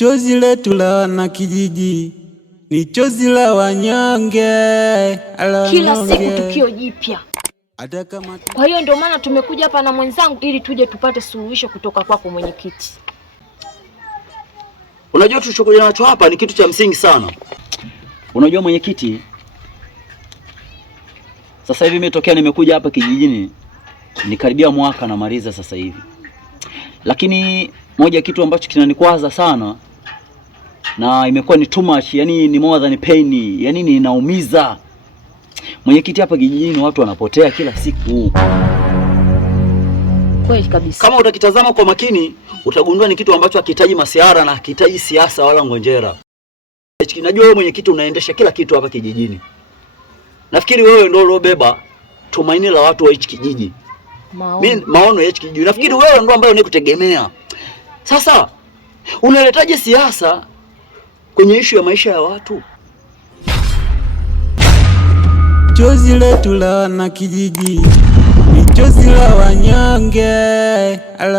Chozi letu la wana kijiji ni chozi la wanyonge. Kila siku tukio jipya. Kwa hiyo ndio maana tumekuja hapa na mwenzangu ili tuje tupate suluhisho kutoka kwako mwenyekiti. Unajua tulichokuja nacho hapa ni kitu cha msingi sana. Unajua mwenyekiti, sasa hivi imetokea nimekuja hapa kijijini ni karibia mwaka na maliza sasa hivi. Lakini moja kitu ambacho kinanikwaza sana na imekuwa ni too much, yani ni more than pain, yani ninaumiza. Mwenyekiti, hapa kijijini watu wanapotea kila siku. Kweli kabisa. Kama utakitazama kwa makini, utagundua ni kitu ambacho hakihitaji masiara na hakihitaji siasa wala ngonjera. Najua wewe mwenyekiti unaendesha kila kitu hapa kijijini. Nafikiri wewe ndio uliobeba tumaini la watu wa hichi kijiji. Maono ya hichi kijiji. Nafikiri wewe ndio ambaye unayekutegemea. Sasa unaletaje siasa kwenye issue ya maisha ya watu? Chozi letu la wana kijiji ni chozi la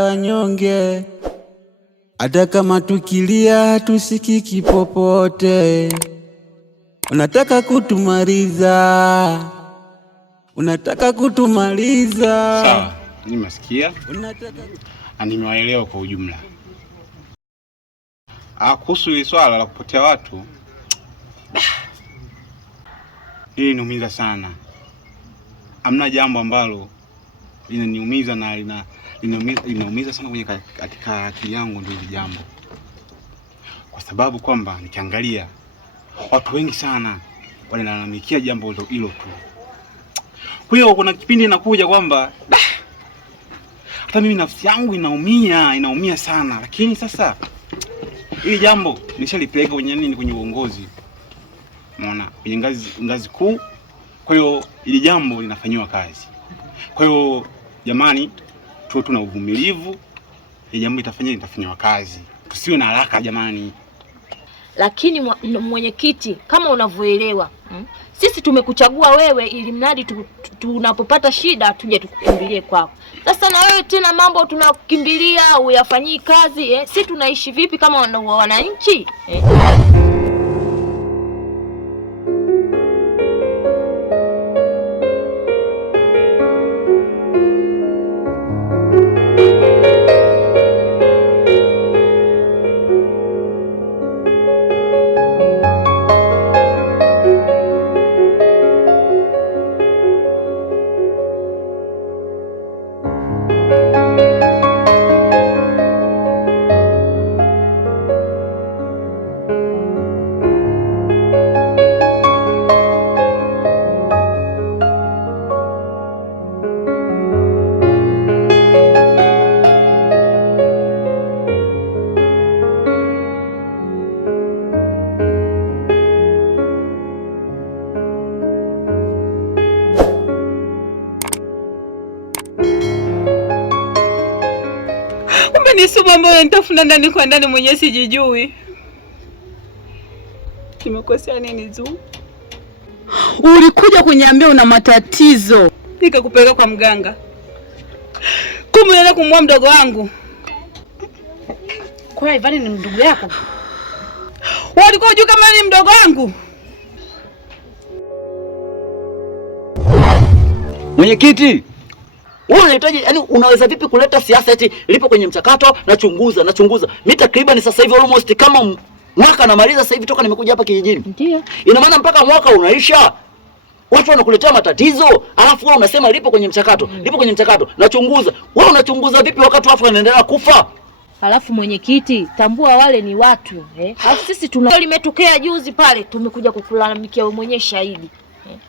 wanyonge, hata kama tukilia tusikiki popote. Unataka kutumaliza. Sawa, nimesikia. Nimewaelewa kwa ujumla. Kuhusu hili swala la kupotea watu, hili niumiza sana. Hamna jambo ambalo linaniumiza na linaumiza sana kwenye katika akili yangu ndio hili jambo. Kwa sababu kwamba nikiangalia watu wengi sana wanalalamikia jambo hilo tu. Kwa hiyo kuna kipindi inakuja kwamba hata mimi nafsi yangu inaumia sana, lakini sasa hili jambo nishalipeleka kwenye uongozi. Umeona? Kwenye ngazi kuu. Kwa hiyo hili jambo linafanywa kazi. Kwa hiyo jamani, tuwe tuna uvumilivu. Hili jambo litafanywa kazi. Tusiwe na haraka jamani. Lakini mwenyekiti, kama unavyoelewa, sisi tumekuchagua wewe ili mradi tunapopata shida tuje tukukimbilie kwako. Sasa na wewe tena mambo tunakukimbilia uyafanyii kazi, sisi tunaishi vipi kama wananchi? Ni sumu ambayo nitafuna ndani kwa ndani mwenyewe sijijui. Nimekosea nini Zuu? Ulikuja kuniambia una matatizo, nikakupeleka kwa mganga. Kumbe unaenda kumua mdogo wangu. Kwa Ivani ni ndugu yako? Walikuwa unajua kama ni mdogo wangu? Mwenyekiti, wewe unahitaji, yani unaweza vipi kuleta siasa eti lipo kwenye mchakato nachunguza. Mimi takriban sasa hivi almost kama mwaka namaliza sasa hivi toka nimekuja hapa kijijini. Ndio. Ina maana mpaka mwaka unaisha watu wanakuletea matatizo, alafu wewe unasema lipo kwenye mchakato, nachunguza. Wewe unachunguza vipi wakati watu wanaendelea kufa? Alafu mwenyekiti, tambua wale ni watu, Alafu sisi limetokea juzi pale, tumekuja kukulalamikia wewe mwenyewe shahidi.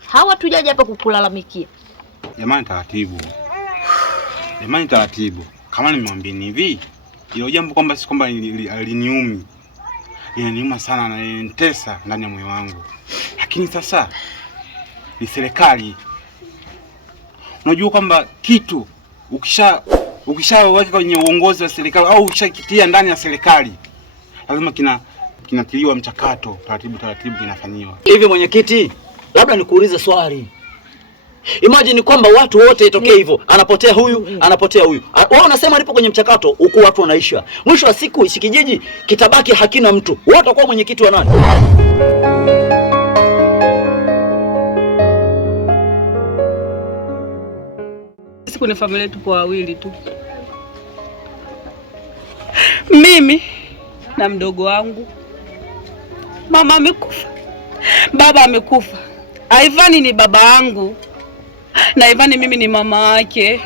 Hawa tujaje hapa kukulalamikia. Jamani taratibu. Kama nimwambia hivi, hilo jambo kwamba si kwamba aliniumi. Inaniuma sana na inanitesa ndani ya moyo wangu. Lakini sasa ni serikali. Unajua kwamba kitu ukishaweka kwenye uongozi wa serikali au ukishakitia ndani ya serikali, lazima kinatiliwa mchakato, taratibu kinafanywa. Hivi mwenyekiti, labda nikuulize swali. Imagine kwamba watu wote itokee hivyo, anapotea huyu, anapotea huyu. Wao unasema alipo kwenye mchakato huku watu wanaisha. Mwisho wa siku hichi kijiji kitabaki hakina mtu. Wewe utakuwa mwenyekiti wa nani? Sisi kwenye familia tupo wawili tu, mimi na mdogo wangu. Mama amekufa, baba amekufa. Ivani ni baba yangu na Ivani mimi ni mama yake.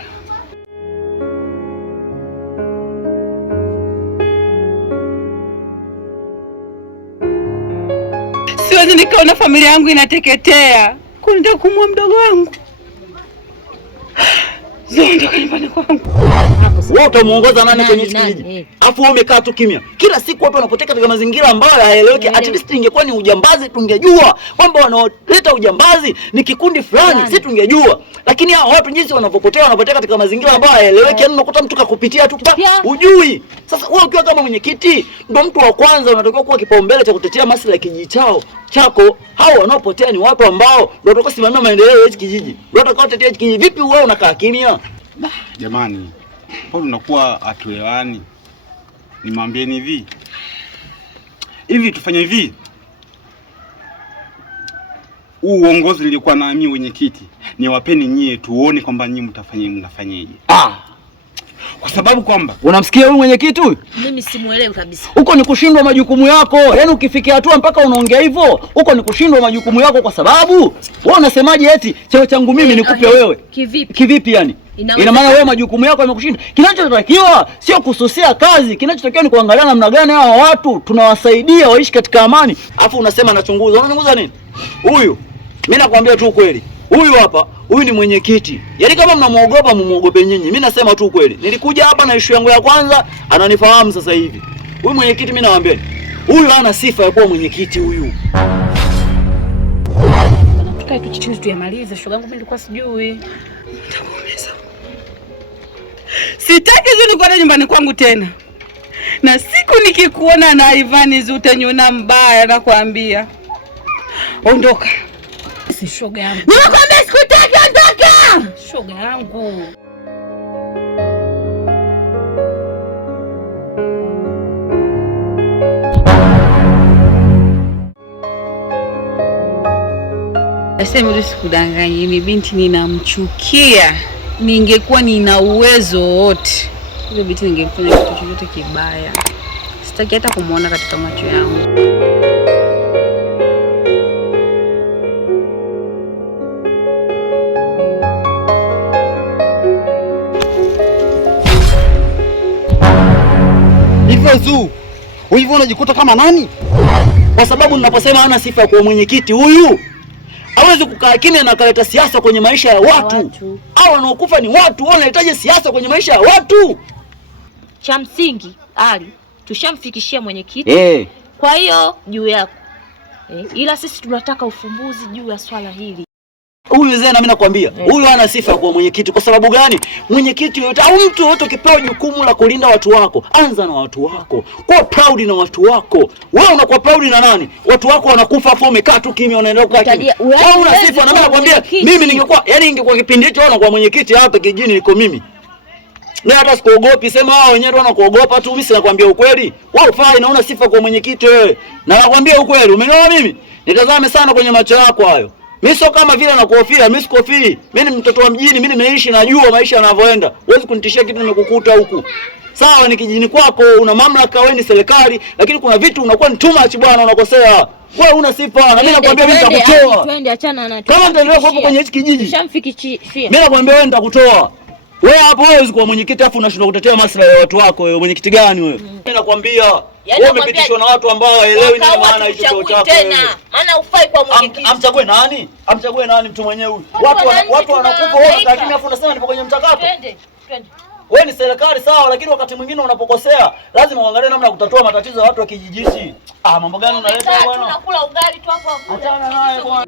Siwezi nikaona familia yangu inateketea kwenda kumua mdogo wangu. Zondoka nyumbani kwangu. Wewe utamuongoza nani kwenye hiki kijiji? Afu wewe umekaa tu kimya. Kila siku watu wanapoteka katika mazingira ambayo hayaeleweki. At least ingekuwa ni ujambazi tungejua kwamba wanaoleta ujambazi ni kikundi fulani, sisi tungejua. Lakini hao watu jinsi wanapoteka katika mazingira ambayo hayaeleweki, yani unakuta mtu kakupitia tu hujui. Sasa wewe ukiwa kama mwenyekiti, ndio mtu wa kwanza unatakiwa kuwa kipaumbele cha kutetea maslahi ya kijiji chako. Hao wanaopotea ni watu ambao ndio watakao simamia maendeleo ya hiki kijiji. Ndio watakao tetea hiki kijiji. Vipi wewe unakaa kimya? Jamani, mbona tunakuwa hatuelewani? Nimwambieni hivi tufanye hivi. Uongozi nilikuwa na mimi mwenyekiti, niwapeni nyie tuone kwamba nyie mnafanyaje. Kwa sababu kwamba unamsikia huyu mwenyekiti huyu? Mimi simuelewi kabisa. Huko ni kushindwa majukumu yako. Yaani ukifikia hatua mpaka unaongea hivyo, huko ni kushindwa majukumu yako kwa sababu wewe unasemaje eti cheo changu mimi nikupe wewe? Kivipi yani? Ina maana wewe majukumu yako yamekushinda. Kinachotakiwa sio kususia kazi, kinachotakiwa ni kuangalia namna gani hawa watu tunawasaidia waishi katika amani. Alafu unasema nachunguza. Unachunguza nini? Huyu mimi nakwambia tu kweli. Huyu hapa, huyu ni mwenyekiti. Yaani kama mnamuogopa mumuogope nyinyi. Mimi nasema tu kweli. Nilikuja hapa na issue yangu ya kwanza, ananifahamu sasa hivi. Huyu mwenyekiti mimi nawaambia, huyu hana sifa ya kuwa mwenyekiti huyu. Tukae tu chini tuyamalize. Shoga yangu mimi nilikuwa sijui. Nitakuuliza. Sitaki zuni kwenda nyumbani kwangu tena. Na siku nikikuona na Ivani utaniona mbaya na kuambia. Ondoka. Si shoga yangu. Ninakwambia sikutaki, ondoka. Shoga yangu. Nasema ndio sikudanganya, mimi binti ninamchukia. Ningekuwa nina uwezo wote, hiyo binti ningemfanya kitu chochote kibaya. Sitaki hata kumuona katika macho yangu. Hivyo hivyo unajikuta kama nani? Kwa sababu ninaposema hana sifa ya kuwa mwenyekiti huyu, hawezi kukaa kimya na kaleta siasa kwenye maisha ya watu. Hao wanaokufa ni watu, wao wanahitaji siasa kwenye maisha ya watu. Cha msingi, Ali, tushamfikishia mwenyekiti. Kwa hiyo juu yako. Ila sisi tunataka ufumbuzi juu ya swala hili. Huyu mzee na mimi nakwambia, huyu hana sifa ya kuwa mwenyekiti. Kwa sababu gani? Mwenyekiti yote au mtu yote ukipewa jukumu la kulinda watu wako, anza na watu wako. Kuwa proud na watu wako. Wewe unakuwa proud na nani? Watu wako wanakufa afu umekaa tu kimya unaendelea kukaa kimya. Wewe una sifa na mimi nakwambia, mimi ningekuwa ingekuwa kipindi hicho unakuwa mwenyekiti hapa kijijini niko mimi. Na hata sikuogopi, sema wao wenyewe wanakuogopa tu, mimi sinakwambia ukweli. Wewe ufai na una sifa kwa mwenyekiti wewe. Na nakwambia ukweli, umeelewa mimi? Nitazame sana kwenye macho yako hayo. Mimi sio kama vile nakuhofia, mimi sikofii. Mimi ni mtoto wa mjini, mimi nimeishi najua maisha yanavyoenda. Huwezi kunitishia kitu nimekukuta huku. Sawa ni kijijini kwako, una mamlaka, wewe ni serikali, lakini kuna vitu unakuwa ni too much bwana, unakosea. Wewe una sifa, na mimi nakwambia mimi nitakutoa. Twende achana na kama nitaendelea kuwepo kwenye hichi kijiji. Shamfikishia. Mimi nakwambia wewe nitakutoa. Wewe hapo wewe usikuwa mwenyekiti afu unashindwa kutetea maslahi ya watu wako wewe. Mwenyekiti gani wewe? Mimi nakwambia wewe umepitishwa na watu ambao hawaelewi nini maana hicho cheo chako. Maana ufai kwa mwenyekiti. Amchague nani? Amchague nani mtu mwenyewe huyu? Watu wanakufa wote lakini afu unasema nipo kwenye mchakato. Twende. Wewe ni serikali sawa, lakini wakati mwingine unapokosea lazima uangalie namna ya kutatua matatizo ya watu wa kijiji. Mambo gani unaleta bwana? Tunakula ugali tu hapo. Achana naye bwana.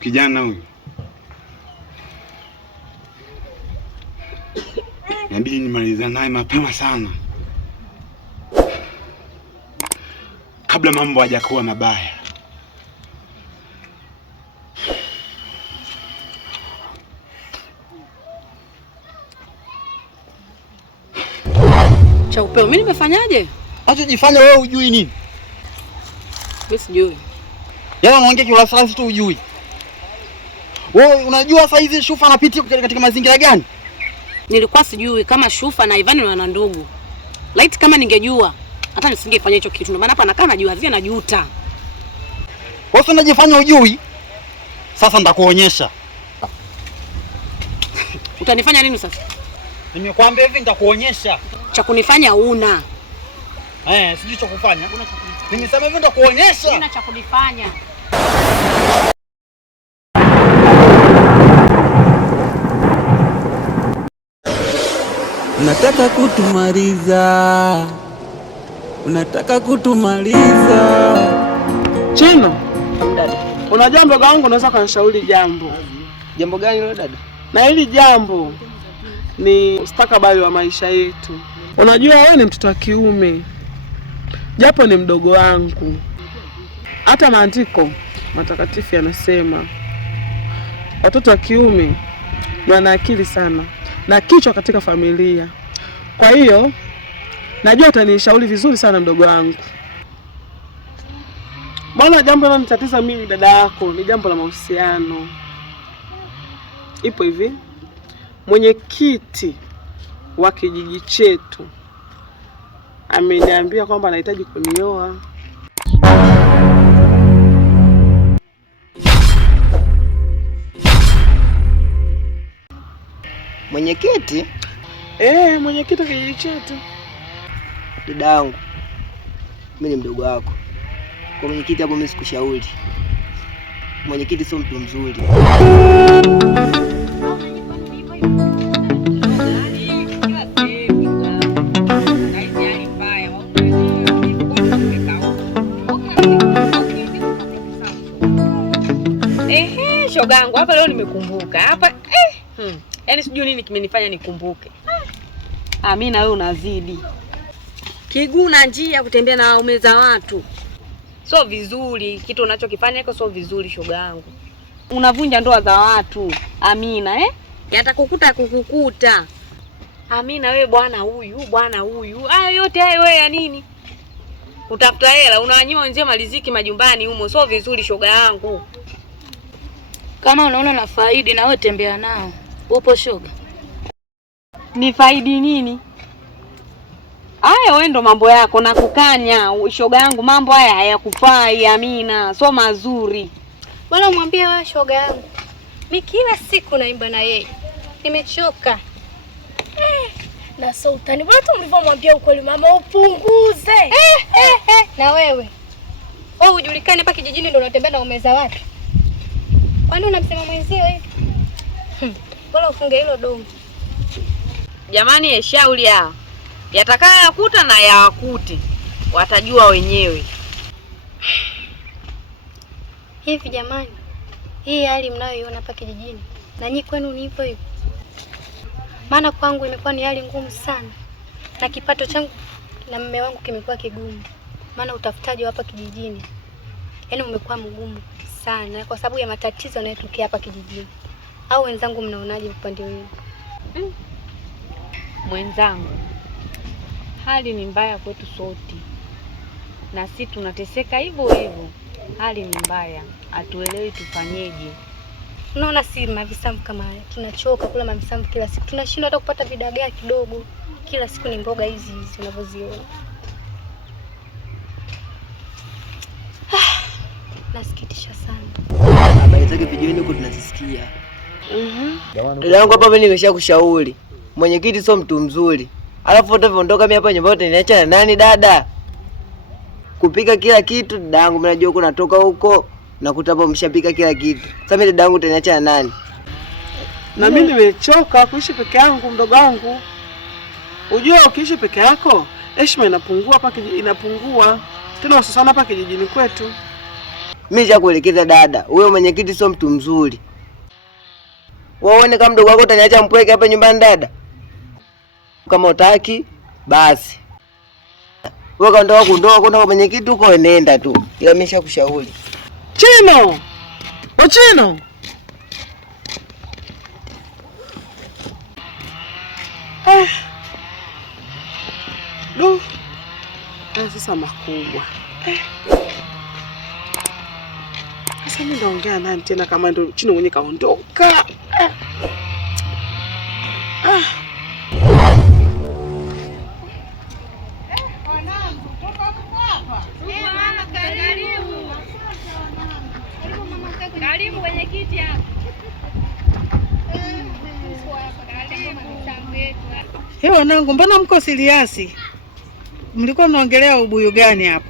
Kijana huyu inabidi nimalizane naye mapema sana kabla mambo hajakuwa mabaya. Cha upeo, mimi nimefanyaje? Acha jifanya wewe hujui nini? Mimi sijui. Yaani unaongea kiurahisi tu hujui. Wewe unajua saa hizi Shufa anapitia katika mazingira gani? Nilikuwa sijui kama Shufa na Ivan wana ndugu. Laiti kama ningejua, hata nisingefanya hicho kitu. Ndio maana hapa nakaa najua zia najuta. Wewe unajifanya hujui? Sasa nitakuonyesha. Utanifanya nini sasa? Nimekwambia hivi nitakuonyesha. Cha kunifanya una. Sijui cha kufanya. Nimesema hivi nitakuonyesha. Sina cha kunifanya. Unataka kutumaliza. Unataka kutumaliza. Chino, dada. Unajua mdogo wangu unaweza kunishauri jambo. Jambo gani hilo dada? Na hili jambo ni mustakabali wa maisha yetu. Unajua wewe ni mtoto wa kiume. Japo ni mdogo wangu. Hata maandiko matakatifu yanasema watoto wa kiume wana akili sana na kichwa katika familia. Kwa hiyo najua utanishauri vizuri sana mdogo wangu. Bwana, jambo linalonitatiza mimi dada yako ni jambo la mahusiano. Ipo hivi. Mwenyekiti wa kijiji chetu ameniambia kwamba anahitaji kunioa. Mwenyekiti? Mwenyekiti wa kijiji chetu. Dada yangu, mimi ni mdogo wako. Kwa mwenyekiti hapo mimi sikushauri. Mwenyekiti sio mtu mzuri. Shogangu hapa leo nimekumbuka. Hapa yaani sijui nini kimenifanya nikumbuke. Mimi na wewe unazidi. Kiguu na njia kutembea na waume za watu. Sio vizuri, kitu unachokifanya hiko sio vizuri shogangu. Unavunja ndoa za watu. Amina Yatakukuta kukukuta. Amina wewe bwana huyu. Hayo yote hayo wewe ya nini? Utafuta hela, unawanyima wenzio maliziki majumbani humo. Sio vizuri shoga yangu. Kama unaona na faidi na wewe tembea nao. Upo shoga? Ni faidi nini? Haya wewe ndo mambo yako na kukanya shoga yangu, mambo haya hayakufai Amina, sio mazuri. Bwana umwambie wewe shoga yangu. Mimi kila siku naimba na yeye. Nimechoka. Na sultani bwana tu mlivyomwambia ukweli mama upunguze. Na wewe hujulikani hapa kijijini ndio unatembea na umeza watu. Kwani unamsema mwenzio hivi? Bora ufunge hilo domo. Jamani, shauri yao. Yatakaya yakuta na yawakute. Watajua wenyewe. Hivi jamani, hii hali mnayoiona hapa kijijini na nyinyi kwenu ni hivyo hivyo? Maana kwangu imekuwa ni hali ngumu sana. Na kipato changu na mume wangu kimekuwa kigumu. Maana utafutaji hapa kijijini yaani umekuwa mgumu sana kwa sababu ya matatizo yanayotokea hapa kijijini. Au wenzangu mnaonaje upande wenu? Mwenzangu, hali ni mbaya kwetu sote. Na sisi tunateseka hivyo hivyo. Hali ni mbaya, hatuelewi tufanyeje. Unaona si mavisambu kama haya. Tunachoka kula mavisambu kila siku. Tunashindwa hata kupata vidagaa kidogo. Kila siku ni mboga hizi unavyoziona. Nasikitisha sana. Habari zake vijijini huko tunazisikia. Dada yangu hapa mimi nimeshakushauri. Mwenyekiti sio mtu mzuri. Alafu utavyoondoka mimi hapa nyumbani utaniacha na nani dada? Kupika kila kitu dada yangu, mimi najua uko natoka huko na kutapa mshapika kila kitu. Sasa mimi dada yangu utaniacha na nani? Na mimi nimechoka kuishi peke yangu mdogo wangu. Unajua ukiishi peke yako heshima inapungua hapa inapungua. Tena hususan hapa kijijini kwetu. Mimi nishakuelekeza dada, huyo mwenyekiti sio mtu mzuri. Waone kama mdogo wako utaniacha mpweke hapa nyumbani dada. Kama utaki basi. Wewe kaondoka kundoa kwenda kwa mwenyekiti huko nenda tu. Ila mimi nishakushauri. Chino! Ochino! Sasa makubwa. Sasa mimi naongea nani tena kama ndo Chino mwenye kaondoka? Karibu kwenye kiti hapa. He wanangu, mbona mko siliasi? Mlikuwa mnaongelea ubuyu gani hapa?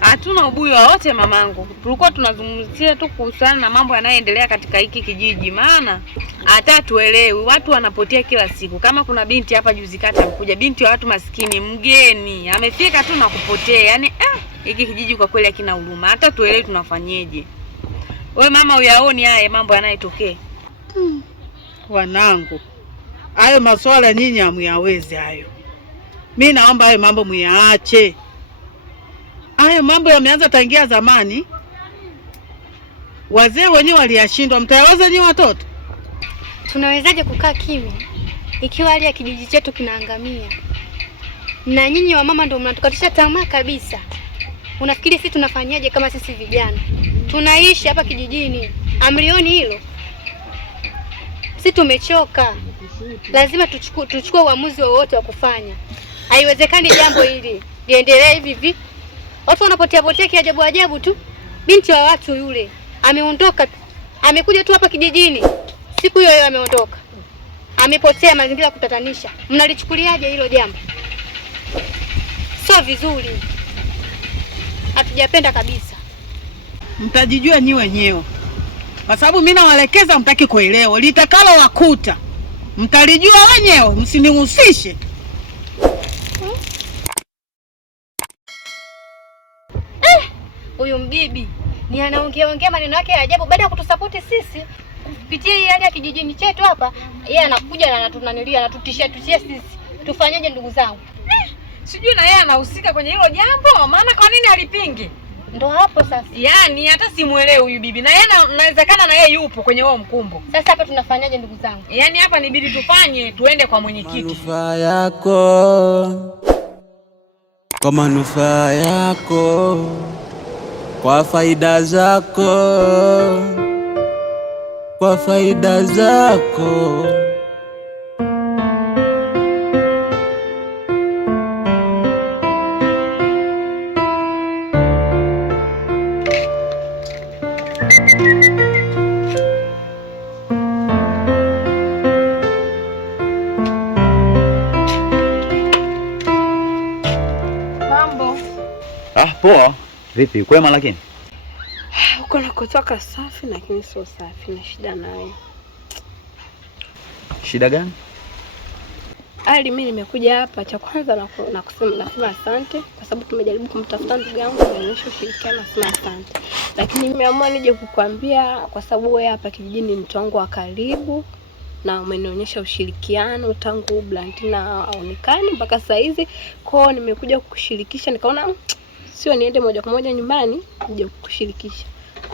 Hatuna ubuyu wote mamangu. Tulikuwa tunazungumzia tu kuhusiana na mambo yanayoendelea katika hiki kijiji, maana hata tuelewi, watu wanapotea kila siku. Kama kuna binti hapa juzi kata mkuja, binti wa watu maskini, mgeni, amefika tu na kupotea. Yaani hiki kijiji kwa kweli hakina huruma. Hata tuelewi tunafanyeje. Wewe mama uyaoni haya mambo yanayotokea? Wanangu, hayo maswala nyinyi hamyawezi hayo. Mimi naomba hayo mambo muyaache. Hayo mambo yameanza tangia zamani. Wazee wenyewe waliyashindwa, mtayaweza nyinyi watoto? Tunawezaje kukaa kimya ikiwa hali ya kijiji chetu kinaangamia? Na nyinyi wa mama ndio mnatukatisha tamaa kabisa. Unafikiri sisi tunafanyaje kama sisi vijana? Tunaishi hapa kijijini. Amlioni hilo? Sisi tumechoka. Lazima tuchukue uamuzi wowote wa kufanya. Haiwezekani jambo hili liendelee hivi hivi. Watu wanapotea kiajabu ajabu tu. Binti wa watu yule ameondoka, amekuja tu hapa kijijini. Siku hiyo ameondoka. Amepotea, mazingira kutatanisha. Mnalichukuliaje hilo jambo? Sio vizuri. Hatujapenda kabisa. Mtajijua nyi wenyewe. Kwa sababu mimi nawaelekeza mtaki kuelewa. Litakalo wakuta mtalijua wenyewe, msinihusishe. Huyu mbibi ni anaongea maneno yake ya ajabu baada ya kutusapoti sisi kupitia hii hali ya kijijini chetu hapa. Yeye anakuja na anatutishia sisi. Tufanyaje ndugu zangu? Sijui na yeye anahusika kwenye hilo jambo, maana kwa nini alipingi? Ndo hapo sasa. Yaani hata simuelewi huyu bibi. Na yeye inawezekana na yeye yupo kwenye huo mkumbo. Sasa hapa tunafanyaje ndugu zangu? Yaani hapa nibidi tufanye tuende kwa mwenyekiti. Manufaa yako. Kwa manufaa yako. Kwa faida zako. Kwa faida zako. Mambo. Poa. Vipi? Kwema lakini? Uko nakotoka safi lakini sio safi, na shida nayo. Shida gani? Ali, mimi nimekuja hapa, cha kwanza nasema asante kwa sababu tumejaribu kumtafuta ndugu yangu na kuonyesha ushirikiano, nasema asante. Lakini nimeamua nije kukuambia kwa sababu wewe hapa kijijini ni mtu wangu wa karibu na umenionyesha ushirikiano tangu Blantina aonekane mpaka saa hizi. Kwao nimekuja kukushirikisha, nikaona sio niende moja kwa moja nyumbani nije kukushirikisha.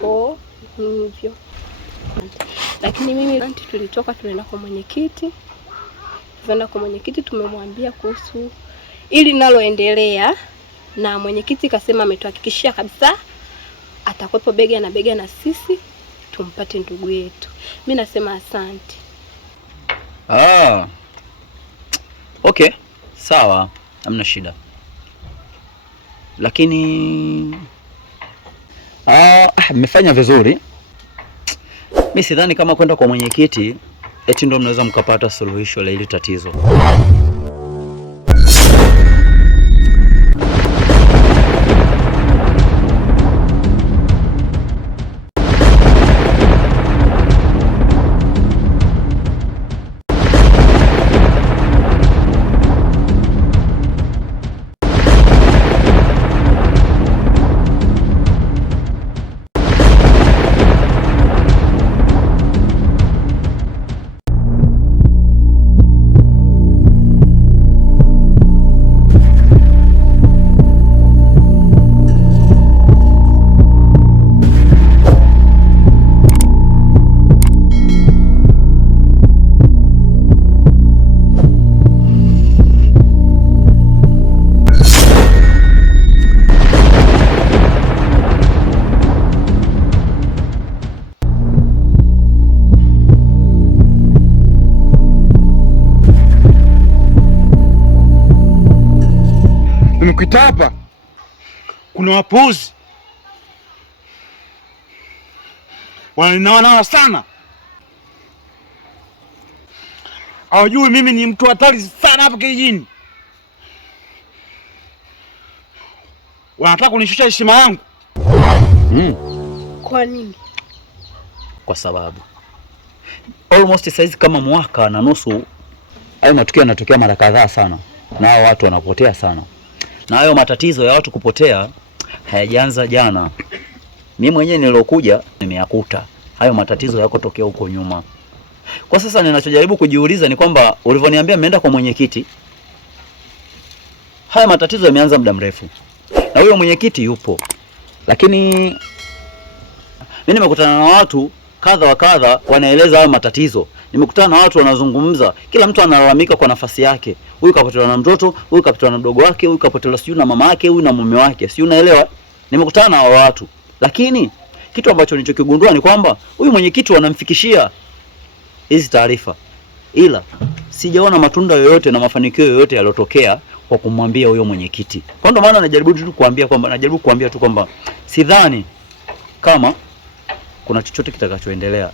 Kwao hivyo. Lakini mimi tulitoka tunaenda kwa mwenyekiti. Tunaenda kwa mwenyekiti, tumemwambia kuhusu ili naloendelea, na mwenyekiti kasema ametuhakikishia kabisa atakuwepo bega na sisi tumpate ndugu yetu. Mimi nasema asante. Okay, sawa, hamna shida. Lakini mmefanya vizuri. Mimi sidhani kama kwenda kwa mwenyekiti eti ndio mnaweza mkapata suluhisho la hili tatizo. Nimekuita hapa, kuna wapuuzi wananinawana sana. Hawajui mimi ni mtu hatari sana hapa kijijini. Wanataka kunishusha heshima yangu. Kwa nini? Kwa sababu almost saizi kama mwaka na nusu hayo matukio yanatokea mara kadhaa sana, na hao watu wanapotea sana. Na hayo matatizo ya watu kupotea hayajaanza jana. Mimi mwenyewe nilokuja nimeyakuta hayo matatizo yako tokea huko nyuma. Kwa sasa ninachojaribu kujiuliza ni kwamba ulivyoniambia mmeenda kwa mwenyekiti, haya matatizo yameanza muda mrefu na huyo mwenyekiti yupo, lakini mimi nimekutana na watu kadha wa kadha wanaeleza hayo matatizo. Nimekutana na watu wanazungumza, kila mtu analalamika kwa nafasi yake. Huyu kapotelewa na mtoto, huyu kapotelewa na mdogo wake, huyu kapotelewa sijui na mama yake, huyu na mume wake. Si unaelewa? Nimekutana na watu. Lakini kitu ambacho nilichokigundua ni kwamba huyu mwenyekiti wanamfikishia hizi taarifa, ila sijaona matunda yoyote na mafanikio yoyote yalotokea kwa kumwambia huyo mwenyekiti. Kwa ndio maana najaribu kuambia tu kwamba sidhani kama kuna chochote kitakachoendelea.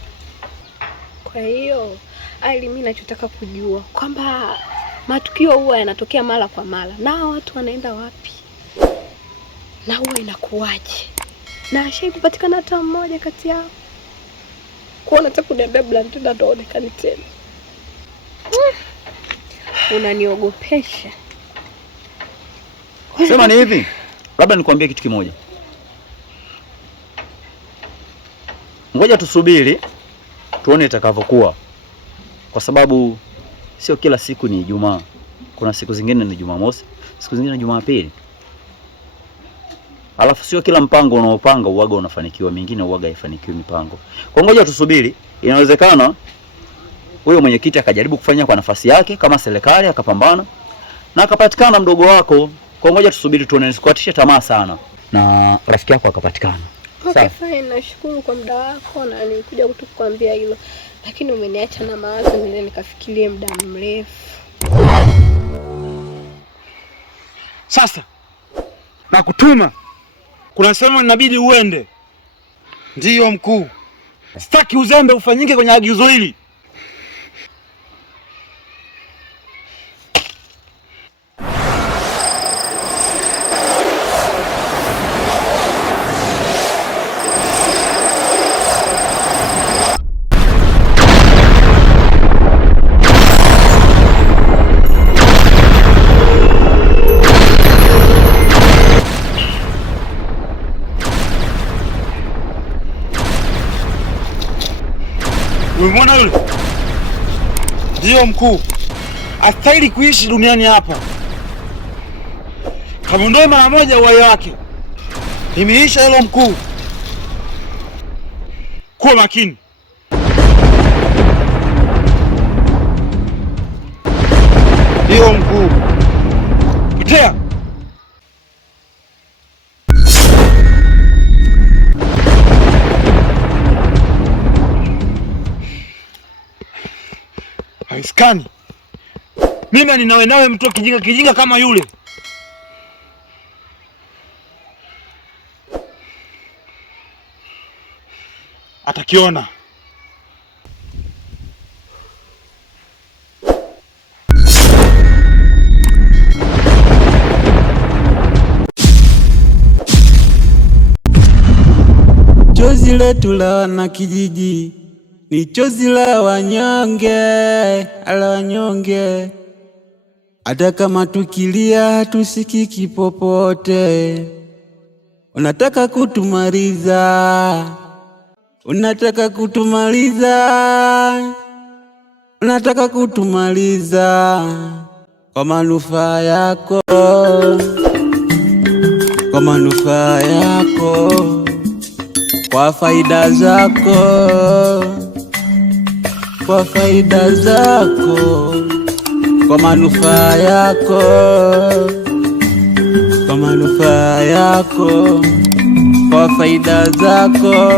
Kwa hiyo Ali, mimi nachotaka kujua kwamba matukio huwa yanatokea mara kwa mara, na watu wanaenda wapi na huwa inakuwaje? Na ashai kupatikana hata mmoja kati yao? Kwa unataka kuniambia Blantyre ndo aonekane tena? Unaniogopesha. Sema ni hivi, labda nikwambie kitu kimoja. Ngoja tusubiri tuone itakavyokuwa, kwa sababu sio kila siku ni Ijumaa. Kuna siku zingine ni Jumamosi, siku zingine ni Jumapili. Alafu sio kila mpango unaopanga uwaga unafanikiwa, mingine uwaga haifanikiwi mipango. Kwa ngoja tusubiri, inawezekana huyo mwenyekiti akajaribu kufanya kwa nafasi yake kama serikali, akapambana na akapatikana mdogo wako. Kwa ngoja tusubiri tuone, nisikuatishe tamaa sana. Na rafiki yako akapatikana. Okay, fine, nashukuru kwa muda wako na nilikuja kukuambia hilo. Lakini umeniacha na mawazo nile nikafikirie muda mrefu. Sasa nakutuma, kuna sehemu inabidi uende. Ndiyo mkuu. Sitaki uzembe ufanyike kwenye agizo hili. Umemwona yule? Ndiyo mkuu. Astahili kuishi duniani hapa. Kamondoe mara moja uhai wake. Imeisha hilo mkuu. Kuwa makini. Ndiyo mkuu. Potea. Haiskani. Mimi ninawe nawe mtu kijinga kama yule. Atakiona. Chozi letu la wana kijiji ni chozi la wanyonge, hata kama tukilia hatusikiki popote. Unataka kutumaliza kwa manufaa yako, kwa faida zako, kwa manufaa yako, kwa faida zako.